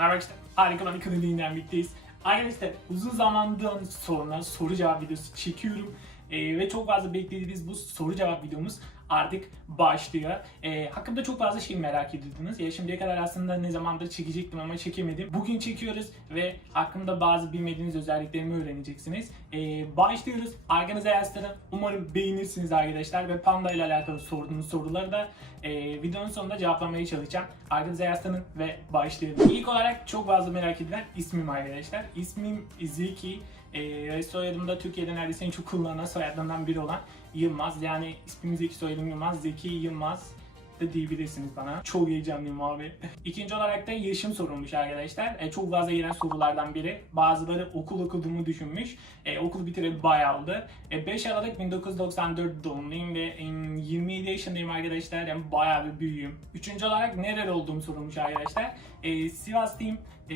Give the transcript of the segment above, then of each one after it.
Merhaba işte harika ben kanalıyla birlikteyiz. Arkadaşlar uzun zamandan sonra soru cevap videosu çekiyorum. Ee, ve çok fazla beklediğiniz bu soru cevap videomuz artık başlıyor. Ee, hakkında çok fazla şey merak ediyordunuz. Ya şimdiye kadar aslında ne zamandır çekecektim ama çekemedim. Bugün çekiyoruz ve hakkında bazı bilmediğiniz özelliklerimi öğreneceksiniz. Ee, başlıyoruz. Arkanıza yaslanın. Umarım beğenirsiniz arkadaşlar ve Panda ile alakalı sorduğunuz soruları da e, videonun sonunda cevaplamaya çalışacağım. Arkanıza yaslanın ve başlayalım. İlk olarak çok fazla merak edilen ismim arkadaşlar. İsmim Zeki. E, ve soyadım da Türkiye'de neredeyse en çok kullanılan soyadlarından biri olan Yılmaz. Yani ismim Zeki, soyadım Yılmaz. Zeki Yılmaz da diyebilirsiniz bana. Çok heyecanlıyım abi. İkinci olarak da yaşım sorulmuş arkadaşlar. E, çok fazla gelen sorulardan biri. Bazıları okul okuduğumu düşünmüş. E, okul bitireli bayağı oldu. E, 5 Aralık 1994 doğumluyum ve e, 27 yaşındayım arkadaşlar. Yani bayağı bir büyüğüm. Üçüncü olarak nereli olduğumu sorulmuş arkadaşlar. E, Sivaslıyım. E,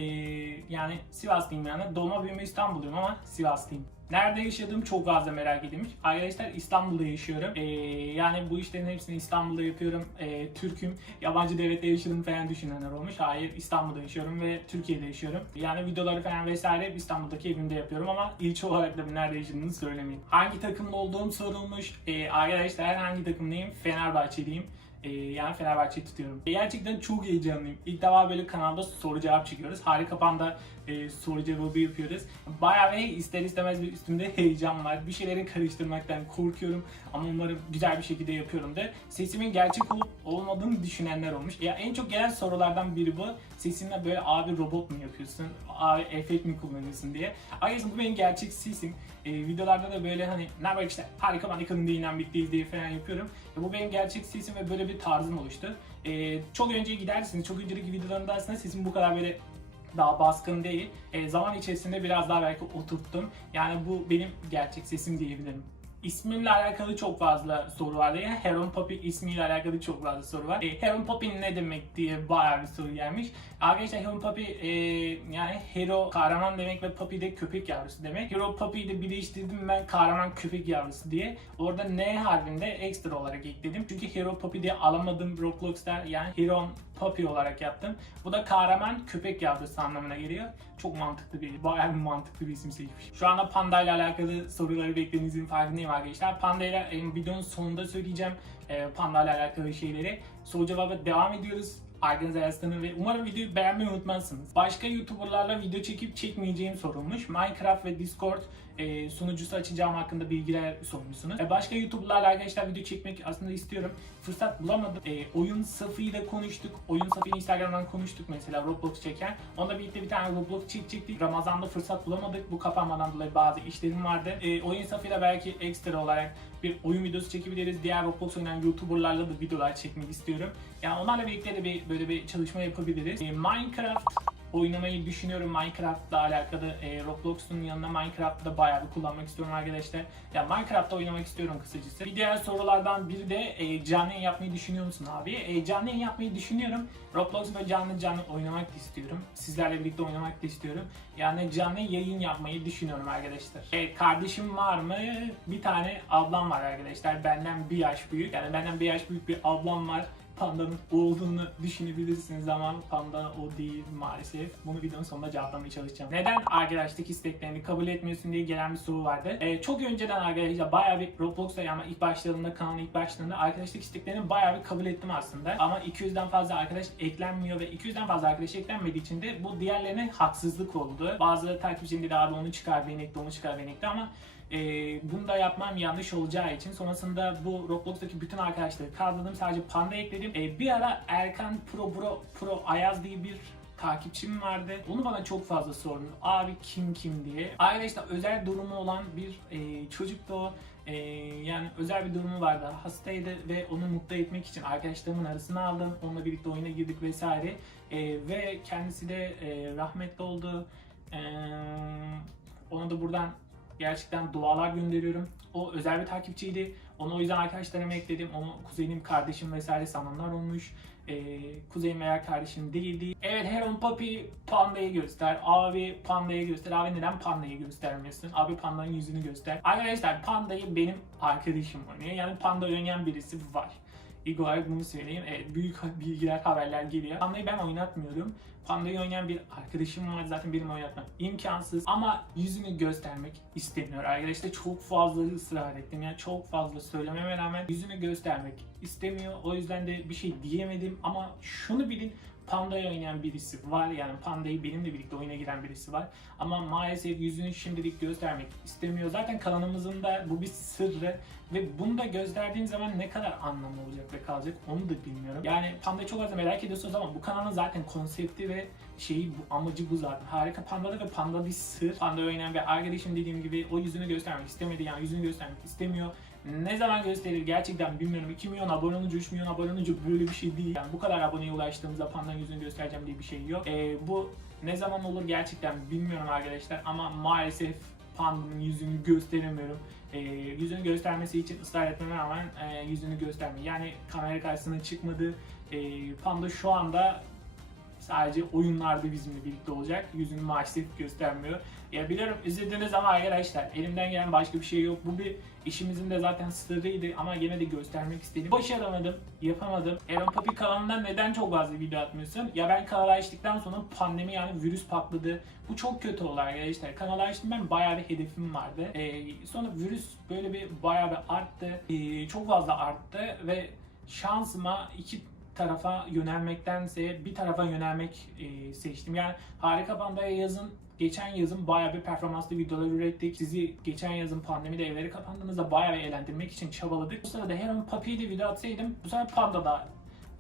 yani Sivaslıyım yani. Doğma büyüme İstanbulluyum ama Sivaslıyım. Nerede yaşadığım çok fazla merak edilmiş. Arkadaşlar İstanbul'da yaşıyorum. Ee, yani bu işlerin hepsini İstanbul'da yapıyorum. Ee, Türk'üm. Yabancı devlette yaşadım falan düşünenler olmuş. Hayır İstanbul'da yaşıyorum ve Türkiye'de yaşıyorum. Yani videoları falan vesaire İstanbul'daki evimde yapıyorum ama ilçe olarak da nerede yaşadığını söylemeyeyim. Hangi takımda olduğum sorulmuş. Ee, arkadaşlar hangi takımdayım? Fenerbahçeliyim. Ee, yani Fenerbahçe'yi tutuyorum. Gerçekten çok heyecanlıyım. İlk defa böyle kanalda soru cevap çekiyoruz. Harika Panda e, soru cevabı yapıyoruz. Bayağı bir ister istemez bir üstümde heyecan var. Bir şeyleri karıştırmaktan korkuyorum. Ama umarım güzel bir şekilde yapıyorum da. Sesimin gerçek olup olmadığını düşünenler olmuş. Ya en çok gelen sorulardan biri bu. Sesinle böyle abi robot mu yapıyorsun? Abi efekt mi kullanıyorsun diye. Arkadaşlar bu benim gerçek sesim. E, videolarda da böyle hani ne haber işte harika manikanın değinen bittiyiz diye falan yapıyorum. E, bu benim gerçek sesim ve böyle bir tarzım oluştu. E, çok önce gidersiniz. Çok önceki videolarımda aslında sesim bu kadar böyle daha baskın değil. E, zaman içerisinde biraz daha belki oturttum. Yani bu benim gerçek sesim diyebilirim. İsmimle alakalı çok fazla soru var. Yani Heron Poppy ismiyle alakalı çok fazla soru var. E, Heron Poppy ne demek diye bayağı bir soru gelmiş. Arkadaşlar Heron Poppy e, yani hero kahraman demek ve Poppy de köpek yavrusu demek. Hero Poppy'yi de birleştirdim ben kahraman köpek yavrusu diye. Orada N harfinde ekstra olarak ekledim. Çünkü Hero Poppy diye alamadım Roblox'ta yani Heron Poppy olarak yaptım. Bu da kahraman köpek yavrusu anlamına geliyor. Çok mantıklı bir, bayağı bir mantıklı bir isim seçmiş. Şu anda Panda ile alakalı soruları beklediğinizin farkındayım arkadaşlar. Panda ile e, videonun sonunda söyleyeceğim e, Panda ile alakalı şeyleri. Soru cevaba devam ediyoruz. Arkanıza yaslanın ve umarım videoyu beğenmeyi unutmazsınız. Başka YouTuber'larla video çekip çekmeyeceğim sorulmuş. Minecraft ve Discord e, sunucusu açacağım hakkında bilgiler sormuşsunuz. E, başka YouTuber'larla arkadaşlar video çekmek aslında istiyorum. Fırsat bulamadım. E, oyun safıyla konuştuk. Oyun safıyla Instagram'dan konuştuk mesela Roblox çeken. Onunla birlikte bir tane Roblox çek çektik. Ramazan'da fırsat bulamadık. Bu kapanmadan dolayı bazı işlerim vardı. E, oyun safıyla belki ekstra olarak bir oyun videosu çekebiliriz. Diğer Roblox oynayan YouTuber'larla da videolar çekmek istiyorum. Yani onlarla birlikte de bir böyle bir çalışma yapabiliriz. E, Minecraft oynamayı düşünüyorum Minecraft'la alakalı. E, Roblox'un yanına Minecraft'ı da bayağı bir kullanmak istiyorum arkadaşlar. Ya yani Minecraft'ta oynamak istiyorum kısacası. Bir diğer sorulardan biri de e, canlı yayın yapmayı düşünüyor musun abi? E, canlı yayın yapmayı düşünüyorum. Roblox'ta canlı canlı oynamak istiyorum. Sizlerle birlikte oynamak da istiyorum. Yani canlı yayın yapmayı düşünüyorum arkadaşlar. E, kardeşim var mı? Bir tane ablam var arkadaşlar. Benden bir yaş büyük. Yani benden bir yaş büyük bir ablam var. Panda'nın olduğunu düşünebilirsiniz ama Panda o değil maalesef. Bunu videonun sonunda cevaplamaya çalışacağım. Neden arkadaşlık isteklerini kabul etmiyorsun diye gelen bir soru vardı. Ee, çok önceden arkadaşlar bayağı bir Roblox'ta yani ilk başlarında kanalın ilk başlarında arkadaşlık isteklerini bayağı bir kabul ettim aslında. Ama 200'den fazla arkadaş eklenmiyor ve 200'den fazla arkadaş eklenmediği için de bu diğerlerine haksızlık oldu. Bazı takipçim dedi abi onu çıkar beni ekle onu çıkar beni ekle ama e, bunu da yapmam yanlış olacağı için sonrasında bu Roblox'taki bütün arkadaşları kaldırdım. Sadece Panda ekledim. E, bir ara Erkan Pro Pro Pro Ayaz diye bir takipçim vardı. Onu bana çok fazla sordu. Abi kim kim diye. Arkadaşlar özel durumu olan bir e, çocuktu o. E, yani özel bir durumu vardı. Hastaydı ve onu mutlu etmek için arkadaşlarımın arasına aldım. Onunla birlikte oyuna girdik vesaire. E, ve kendisi de e, rahmetli oldu. E, ona da buradan gerçekten dualar gönderiyorum. O özel bir takipçiydi. Onu o yüzden arkadaşlarıma ekledim. Onu kuzenim, kardeşim vesaire sananlar olmuş. Ee, kuzenim veya kardeşim değildi. Evet Heron Papi Panda'yı göster. Abi Panda'yı göster. Abi neden Panda'yı göstermiyorsun? Abi Panda'nın yüzünü göster. Arkadaşlar Panda'yı benim arkadaşım oynuyor. Yani Panda oynayan birisi var. İlk olarak bunu söyleyeyim. Evet, büyük bilgiler, haberler geliyor. Panda'yı ben oynatmıyorum. Panda'yı oynayan bir arkadaşım var zaten benim oynatmam imkansız ama yüzünü göstermek istemiyor arkadaşlar çok fazla ısrar ettim yani çok fazla söylememe rağmen yüzünü göstermek istemiyor o yüzden de bir şey diyemedim ama şunu bilin Panda'yı oynayan birisi var yani Panda'yı benimle birlikte oyuna giren birisi var ama maalesef yüzünü şimdilik göstermek istemiyor. Zaten kanalımızın da bu bir sırrı ve bunu da gösterdiğim zaman ne kadar anlamlı olacak ve kalacak onu da bilmiyorum. Yani Panda'yı çok fazla merak ediyorsunuz ama bu kanalın zaten konsepti ve şeyi bu amacı bu zaten. Harika Panda'da ve Panda bir sır. Panda oynayan ve arkadaşım dediğim gibi o yüzünü göstermek istemedi yani yüzünü göstermek istemiyor. Ne zaman gösterir gerçekten bilmiyorum. 2 milyon abone olunca 3 milyon abone olunca böyle bir şey değil. Yani bu kadar aboneye ulaştığımızda Panda'nın yüzünü göstereceğim diye bir şey yok. Ee, bu ne zaman olur gerçekten bilmiyorum arkadaşlar ama maalesef Panda'nın yüzünü gösteremiyorum. Ee, yüzünü göstermesi için ısrar etmeme rağmen e, yüzünü göstermiyor. Yani kamera karşısına çıkmadı. Ee, Panda şu anda sadece oyunlarda bizimle birlikte olacak. Yüzünü maalesef göstermiyor. Ya biliyorum üzüldüğünüz ama arkadaşlar elimden gelen başka bir şey yok. Bu bir işimizin de zaten sırrıydı ama yine de göstermek istedim. Başaramadım, yapamadım. Aaron Papi kanalından neden çok fazla video atmıyorsun? Ya ben kanal açtıktan sonra pandemi yani virüs patladı. Bu çok kötü oldu arkadaşlar. Kanal açtım ben bayağı bir hedefim vardı. Ee, sonra virüs böyle bir bayağı bir arttı. Ee, çok fazla arttı ve şansıma iki tarafa yönelmektense bir tarafa yönelmek e, seçtim. Yani Harika Panda'ya yazın geçen yazın bayağı bir performanslı videolar ürettik. Sizi geçen yazın pandemide evleri kapandığınızda bayağı eğlendirmek için çabaladık. Bu sırada her an Papi'ye de video atsaydım bu sefer Panda'da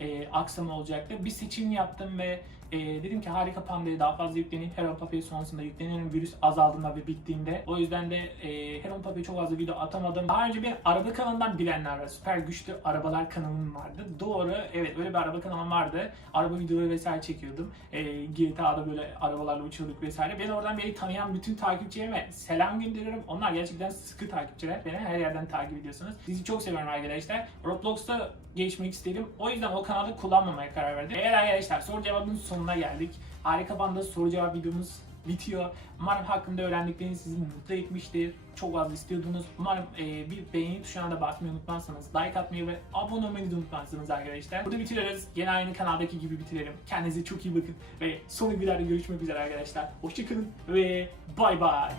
e, aksama olacaktı. Bir seçim yaptım ve e, dedim ki harika pandaya daha fazla yükleneyim. Heron Papi'ye sonrasında yüklenirim virüs azaldığında ve bittiğinde. O yüzden de e, Heron Papi'ye çok fazla video atamadım. Daha önce bir araba kanalından bilenler var. Süper güçlü arabalar kanalım vardı. Doğru evet öyle bir araba kanalım vardı. Araba videoları vesaire çekiyordum. E, GTA'da böyle arabalarla uçuyorduk vesaire. Beni oradan beni tanıyan bütün takipçilerime selam gönderiyorum. Onlar gerçekten sıkı takipçiler. Beni her yerden takip ediyorsunuz. Sizi çok seviyorum arkadaşlar. Roblox'ta geçmek istedim. O yüzden o kanalı kullanmamaya karar verdim. Eğer arkadaşlar soru cevabının sonuna geldik. Harika Banda soru cevap videomuz bitiyor. Umarım hakkında öğrendikleriniz sizi mutlu etmiştir. Çok fazla istiyordunuz. Umarım e, bir beğeni tuşuna da basmayı unutmazsanız, like atmayı ve abone olmayı da unutmazsınız arkadaşlar. Burada bitiriyoruz. Gene aynı kanaldaki gibi bitirelim. Kendinize çok iyi bakın ve sonraki videoda görüşmek üzere arkadaşlar. Hoşçakalın ve bay bay.